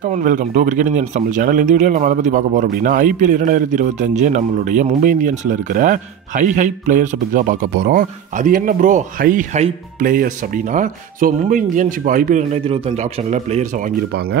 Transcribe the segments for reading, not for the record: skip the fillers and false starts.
Welcome to cricket Indians Tamil channel. இந்த வீடியோவில் நம்ம அதை பற்றி பார்க்க போகிறோம் அப்படின்னா ஐபிஎல் 2025 நம்மளுடைய மும்பை இந்தியன்ஸில் இருக்கிற ஹை பிளேயர்ஸை பற்றி தான் பார்க்க போகிறோம். அது என்ன ப்ரோ ஹை பிளேயர்ஸ் அப்படின்னா, ஸோ மும்பை இந்தியன்ஸ் இப்போ ஐபிஎல் 2025 ஆக்ஷனில் பிளேயர்ஸை வாங்கியிருப்பாங்க.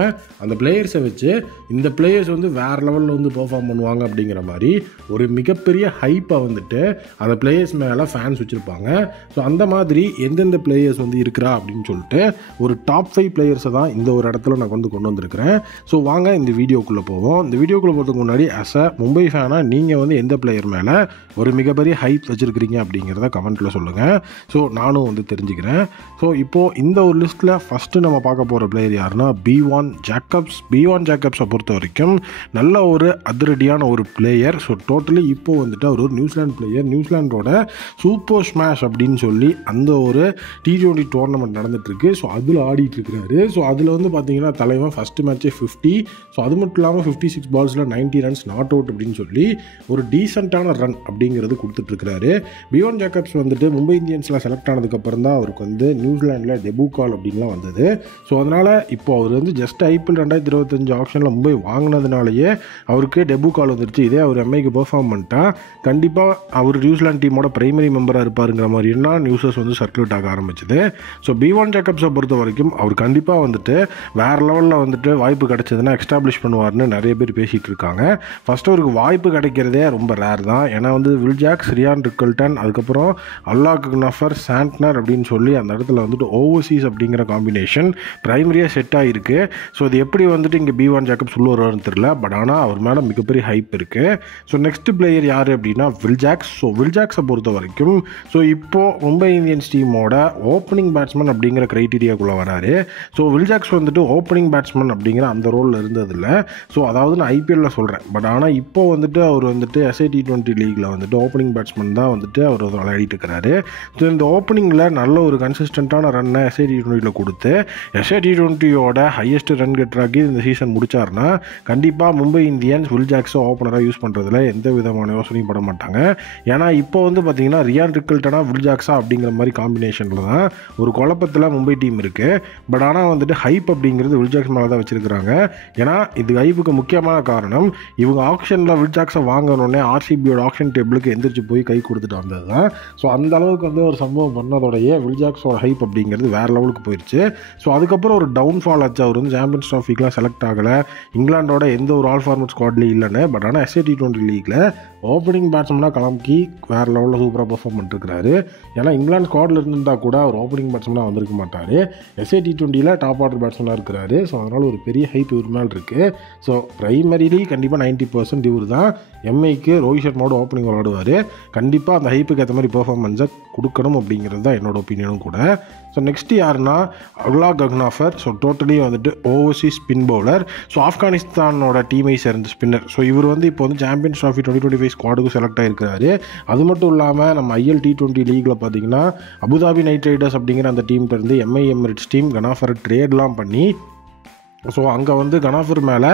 அந்த பிளேயர்ஸை வச்சு இந்த பிளேயர்ஸ் வந்து வேறு லெவலில் வந்து பெர்ஃபார்ம் பண்ணுவாங்க அப்படிங்கிற மாதிரி ஒரு மிகப்பெரிய ஹைப்பை வந்துட்டு அந்த பிளேயர்ஸ் மேலே ஃபேன்ஸ் வச்சுருப்பாங்க. ஸோ அந்த மாதிரி எந்தெந்த பிளேயர்ஸ் வந்து இருக்கிறா அப்படின்னு சொல்லிட்டு ஒரு டாப் 5 பிளேயர்ஸை தான் இந்த ஒரு இடத்துல நான் கொண்டு வந்திருக்கிறேன். ஸோ வாங்க இந்த வீடியோக்குள்ளே போவோம். இந்த வீடியோக்குள்ளே போகிறதுக்கு முன்னாடி அஸ் அ மும்பை ஃபேனாக நீங்கள் வந்து எந்த பிளேயர் மேலே ஒரு மிகப்பெரிய ஹைப் வச்சுருக்கிறீங்க அப்படிங்கிறத கமெண்ட்டில் சொல்லுங்கள். ஸோ நானும் வந்து தெரிஞ்சுக்கிறேன். ஸோ இப்போது இந்த ஒரு லிஸ்ட்டில் ஃபஸ்ட்டு நம்ம பார்க்க போகிற பிளேயர் யாருன்னா B1 ஜேக்கப்ஸை பொறுத்த வரைக்கும் நல்ல ஒரு அதிரடியான ஒரு பிளேயர். ஸோ டோட்டலி இப்போது வந்துட்டு அவர் ஒரு நியூசிலாந்து பிளேயர். நியூசிலாண்டோட சூப்பர் ஸ்மாஷ் அப்படின்னு சொல்லி அந்த ஒரு T20 டோர்னமெண்ட் நடந்துகிட்ருக்கு. ஸோ அதில் ஆடிட்டுருக்கிறாரு. ஸோ அதில் வந்து பார்த்தீங்கன்னா தலைவன் ஃபஸ்ட்டு மேட்ச்சே 50. ஸோ அது மட்டும் இல்லாமல் 56 பால்ஸில் 90 ரன்ஸ் நாட் அவுட் அப்படின்னு சொல்லி ஒரு டீசெண்டான ரன் அப்படிங்கிறது கொடுத்துட்ருக்கிறாரு. B1 ஜேக்கப்ஸ் வந்துட்டு மும்பை இந்தியன்ஸில் செலக்ட் ஆனதுக்கப்புறம் தான் அவருக்கு வந்து நியூசிலாண்டில் டெபு கால் அப்படின்லாம் வந்தது. ஸோ அதனால் இப்போ அவர் வந்து ஜஸ்ட் ஐபிஎல் 2025 ஆக்ஷனில் மும்பை வாங்கினதுனாலேயே அவருக்கு டெபு கால் வந்துருச்சு. இதே அவர் எம்ஐக்கு பெர்ஃபார்ம் பண்ணிட்டா கண்டிப்பாக அவர் நியூசிலாந்து டீமோட பிரைமரி மெம்பராக இருப்பாருங்கிற மாதிரினா நியூஸஸ் வந்து சர்க்குலேட் ஆக ஆரம்பிச்சுது. ஸோ B1 ஜேக்கப்ஸை பொறுத்த வரைக்கும் அவர் கண்டிப்பாக வந்துட்டு வேறு லெவலில் வந்துட்டு வாய்ப்பு கிடைச்சதுன்னா எஸ்டாப்ளிஷ் பண்ணுவார்னு நிறைய பேர் பேசிகிட்டு இருக்காங்க. ஃபஸ்ட்டு அவருக்கு வாய்ப்பு கிடைக்கிறதே ரொம்ப ரேர் தான். ஏன்னா வந்து வில் ஜாக்ஸ், ரியான் ரிக்கல்டன், அதுக்கப்புறம் அல்லாஹ் கக்னாஃபர், சாண்ட்னர் அப்படின்னு சொல்லி அந்த இடத்துல வந்துட்டு ஓவர்சீஸ் அப்படிங்கிற காம்பினேஷன் பிரைமரியாக செட் ஆகிருக்கு. ஸோ இது எப்படி வந்துட்டு இங்கே B1 ஜேக்கப்ஸ் உள்ள வருவார்னு தெரியல. பட் ஆனால் அவர் மேலே மிகப்பெரிய ஹைப் இருக்குது. ஸோ நெக்ஸ்ட் பிளேயர் யார் அப்படின்னா வில் ஜாக்ஸ். ஸோ வில் ஜாக்ஸை பொறுத்த வரைக்கும் ஸோ இப்போது மும்பை இந்தியன்ஸ் டீமோட ஓப்பனிங் பேட்ஸ்மேன் அப்படிங்கிற க்ரைட்டீரியாக்குள்ளே வராரு. ஸோ வில் ஜாக்ஸ் வந்துட்டு ஓப்பனிங் பேட்ஸ்மேன் அப்படிங்கிற அந்த ரோலில் இருந்ததில்ல. ஸோ அதாவது நான் ஐபிஎல்லில் சொல்கிறேன். பட் ஆனால் இப்போ வந்துட்டு அவர் வந்துட்டு SA T20 லீகில் வந்துட்டு ஓப்பனிங் பேட்ஸ்மேன் தான் வந்துட்டு அவர் விளையாடிட்டு இருக்கிறாரு. ஸோ இந்த ஓப்பனிங்கில் நல்ல ஒரு கன்சிஸ்டண்ட்டான ரன்னை SA T20 கொடுத்து SA T20யோட ஹையஸ்ட் ரன் கெட்டராக்கி இந்த சீசன் முடிச்சார்னா கண்டிப்பாக மும்பை இந்தியன்ஸ் வில் ஜாக்ஸை ஓப்பனராக யூஸ் பண்ணுறதுல எந்த விதமான யோசனையும் பட மாட்டாங்க. ஏன்னா இப்போ வந்து பார்த்தீங்கன்னா ரியான் ரிக்கல்டனா வில் ஜாக்ஸா அப்படிங்கிற மாதிரி காம்பினேஷனில் தான் ஒரு குழப்பத்தில் மும்பை டீம் இருக்குது. பட் ஆனால் வந்துட்டு ஹைப் அப்படிங்கிறது வில் ஜாக்ஸ் மேலே தான் வச்சுருக்கிறாங்க. ஏன்னா இது ஹைப்புக்கு முக்கியமான காரணம் இவங்க ஆக்ஷனில் வில் ஜாக்ஸை வாங்கணுன்னே RCBயோட ஆக்ஷன் டேபிளுக்கு எந்திரிச்சு போய் கை கொடுத்துட்டு வந்தது தான். ஸோ அந்த அளவுக்கு வந்து ஒரு சம்பவம் பண்ணதோடையே வில் ஜாக்ஸோட ஹைப் அப்படிங்கிறது வேறு லெவலுக்கு போயிடுச்சு. ஸோ அதுக்கப்புறம் ஒரு டவுன்ஃபால் ஆச்சு. அவர் வந்து சாம்பியன்ஸ் ட்ராஃபிக்கெலாம் செலக்ட் ஆகலை. இங்கிலாண்டோட எந்த ஒரு ஆல் ஃபார்மட் ஸ்குவாட்லேயும் இல்லைன்னு. பட் ஆனால் SA T20 லீகில் ஓப்பனிங் பேட்ஸ்மேனாக கிளம்பி வேறு லெவலில் சூப்பராக பெர்ஃபார்ம் பண்ணிட்டுருக்காரு. ஏன்னா இங்கிலாந்து ஸ்குவாடில் இருந்திருந்தால் கூட அவர் ஓப்பனிங் பேட்ஸ்மேனாக வந்திருக்க மாட்டார். SA T20யில் டாப் ஆர்டர் பேட்ஸ்மேனாக இருக்கிறாரு. ஸோ அதனால் ஒரு பெரிய ஹைப் இவர் மேலே இருக்குது. ஸோ ப்ரைமரிலி கண்டிப்பாக 90% இவர் தான். எம்ஐக்கு ரோஹித் சர்மாவோட ஓப்பனிங் விளாடுவார். கண்டிப்பாக அந்த ஹைப்புக்கு ஏற்ற மாதிரி பெர்ஃபார்மன்ஸை கொடுக்கணும் அப்படிங்கிறது தான் என்னோட ஒப்பீனியனும் கூட. ஸோ நெக்ஸ்ட் யாருன்னா அல்லாஹ் கக்னாஃபர். ஸோ டோட்டலி வந்துட்டு ஓவர்சீஸ் ஸ்பின் பவுலர். ஸோ ஆப்கானிஸ்தானோட டீமை சேர்ந்த ஸ்பின்னர். ஸோ இவர் வந்து இப்போ வந்து சாம்பியன்ஸ் ட்ராஃபி 2025 ஸ்குவாடுக்கு செலக்ட் ஆகிருக்கிறாரு. அது மட்டும் இல்லாமல் நம்ம IL T20 லீகில் பார்த்தீங்கன்னா அபுதாபி நைட் ரைடர்ஸ் அப்படிங்கிற அந்த டீம்கிட்டருந்து MI எமிரேட்ஸ் டீம் கனாஃபரை ட்ரேட்லாம் பண்ணி ஸோ அங்கே வந்து கனாஃபர் மேலே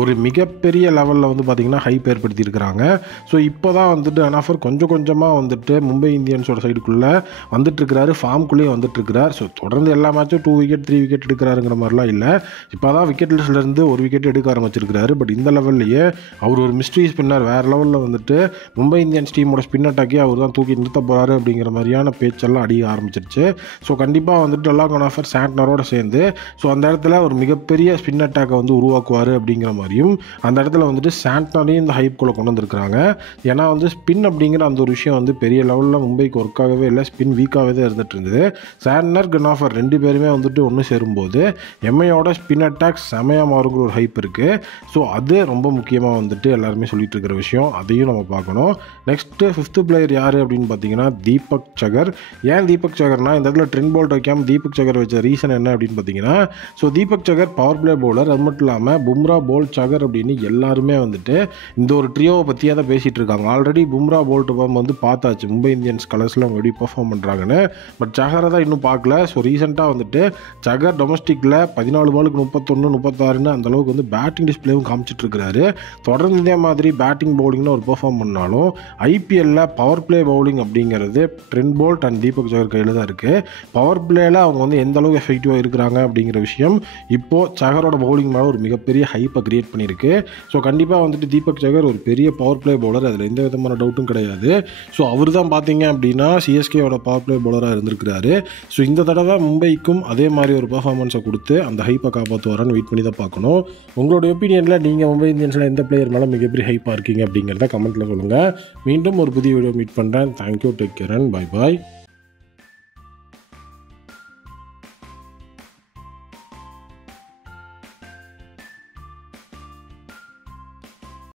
ஒரு மிகப்பெரிய லெவலில் வந்து பார்த்திங்கன்னா ஹைப் ஏற்படுத்தியிருக்கிறாங்க. ஸோ இப்போ தான் வந்துட்டு கனாஃபர் கொஞ்சம் கொஞ்சமாக வந்துட்டு மும்பை இந்தியன்ஸோட சைடுக்குள்ளே வந்துட்டுருக்கிறாரு, ஃபார்முக்குள்ளேயே வந்துட்டுருக்கிறார். ஸோ தொடர்ந்து எல்லா மேட்சும் 2 விக்கெட் 3 விக்கெட் எடுக்கிறாருங்கிற மாதிரிலாம் இல்லை. இப்போ தான் விக்கெட் லிஸ்ட்லேருந்து 1 விக்கெட் எடுக்க ஆரம்பிச்சிருக்கிறாரு. பட் இந்த லெவல்லையே அவர் ஒரு மிஸ்ட்ரி ஸ்பின்னர். வேறு லெவலில் வந்துட்டு மும்பை இந்தியன்ஸ் டீமோட ஸ்பின் அட்டாக்கே அவர் தான் தூக்கி நிறுத்த போகிறாரு அப்படிங்கிற மாதிரியான பேச்செல்லாம் அடிக்க ஆரம்பிச்சிருச்சு. ஸோ கண்டிப்பாக வந்துட்டு அல்லாஹ் கனாஃபர் சாண்ட்னரோட சேர்ந்து ஸோ அந்த இடத்துல ஒரு மிகப்பெரிய ஸ்பின் அட்டாக்கை வந்து உருவாக்குவார் அப்படிங்கிற மாதிரியும் அந்த இடத்துல வந்துட்டு சாண்ட்னரையும் இந்த ஹைப்குள்ளே கொண்டு வந்திருக்கிறாங்க. ஏன்னா வந்து ஸ்பின் அப்படிங்கிற அந்த ஒரு விஷயம் வந்து பெரிய லெவலில் மும்பைக்கு ஒர்க் ஆகவே இல்லை. ஸ்பின் வீக்காகவே தான் இருந்துட்டு இருந்தது. சாண்ட்னர் கனாஃபர் 2 பேருமே வந்துட்டு ஒன்று சேரும்போது எம்ஐயோட ஸ்பின் அட்டாக் செமையாக மாறுங்கிற ஒரு ஹைப் இருக்குது. ஸோ அது ரொம்ப முக்கியமாக வந்துட்டு எல்லாருமே சொல்லிட்டு இருக்கிற விஷயம். அதையும் நம்ம பார்க்கணும். நெக்ஸ்ட்டு 5th பிளேயர் யார் அப்படின்னு பார்த்தீங்கன்னா தீபக் சகர். ஏன் தீபக் சகர்னா இந்த இடத்துல ட்ரெண்ட் போல்ட் வைக்காமல் தீபக் சகர் வச்ச ரீசன் என்ன அப்படின்னு பார்த்தீங்கன்னா ஸோ தீபக் சகர் பவர் பிளே பவுலர். அது மட்டும் இல்லாமல் பும்ரா, போல்ட், சகர் அப்படின்னு எல்லாருமே வந்துட்டு இந்த ஒரு ட்ரியோவை பற்றியே தான் பேசிகிட்டு இருக்காங்க. ஆல்ரெடி பும்ரா, போல்ட் வந்து பார்த்தாச்சு மும்பை இந்தியன்ஸ் கலர்ஸில் அவங்க எப்படி பெர்ஃபார்ம் பண்ணுறாங்கன்னு. பட் சகரை தான் இன்னும் பார்க்கல. ஸோ ரீசெண்டாக வந்துட்டு சகர் டொமஸ்டிக்கில் 14 பாலுக்கு 31, 36ன்னு அந்தளவுக்கு வந்து பேட்டிங் டிஸ்பிளேவும் காமிச்சிட்டு இருக்கிறாரு. தொடர்ந்து இதே மாதிரி பேட்டிங் பவுலிங்னு ஒரு பெர்ஃபார்ம் பண்ணாலும் ஐபிஎல்லில் பவர் பிளே பவுலிங் அப்படிங்கிறது ட்ரெண்ட் போல்ட் அண்ட் தீபக் சகர் கையில் தான் இருக்குது. பவர் பிளேயில் அவங்க வந்து எந்த அளவுக்கு எஃபெக்டிவாக இருக்கிறாங்க அப்படிங்கிற விஷயம் இப்போது சஹரோட பவுலிங் மேலே ஒரு மிகப்பெரிய ஹைப்பை கிரியேட் பண்ணியிருக்கு. ஸோ கண்டிப்பாக வந்துட்டு தீபக் சஹர் ஒரு பெரிய பவர் பிளே பவுலர், அதில் எந்த விதமான டவுட்டும் கிடையாது. ஸோ அவர் தான் பார்த்தீங்க அப்படின்னா சிஎஸ்கேவோட பவர் பிளே பவுலராக இருந்திருக்கிறாரு. ஸோ இந்த தடவை மும்பைக்கும் அதே மாதிரி ஒரு பர்ஃபார்மன்ஸை கொடுத்து அந்த ஹைப்பை காப்பாற்றுவாரான்னு வெயிட் பண்ணி தான் பார்க்கணும். உங்களோட ஒப்பீனியனில் நீங்கள் மும்பை இந்தியன்ஸில் எந்த பிளேயர் மேலே மிகப்பெரிய ஹைப்பாக இருக்கீங்க அப்படிங்கிறத கமெண்ட்டில் சொல்லுங்கள். மீண்டும் ஒரு புதிய வீடியோ மீட் பண்ணுறேன். Thank you, take care and bye bye.